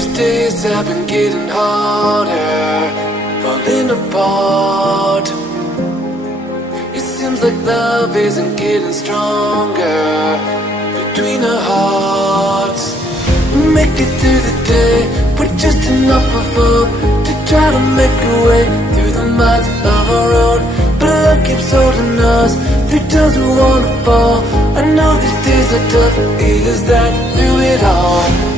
these days have been getting harder, falling apart. It seems like love isn't getting stronger between our hearts. We make it through the day with just enough of hope to try to make a way through the miles of our road. But love keeps holding us through times we wanna fall. I know these days are tough, it is that through it all.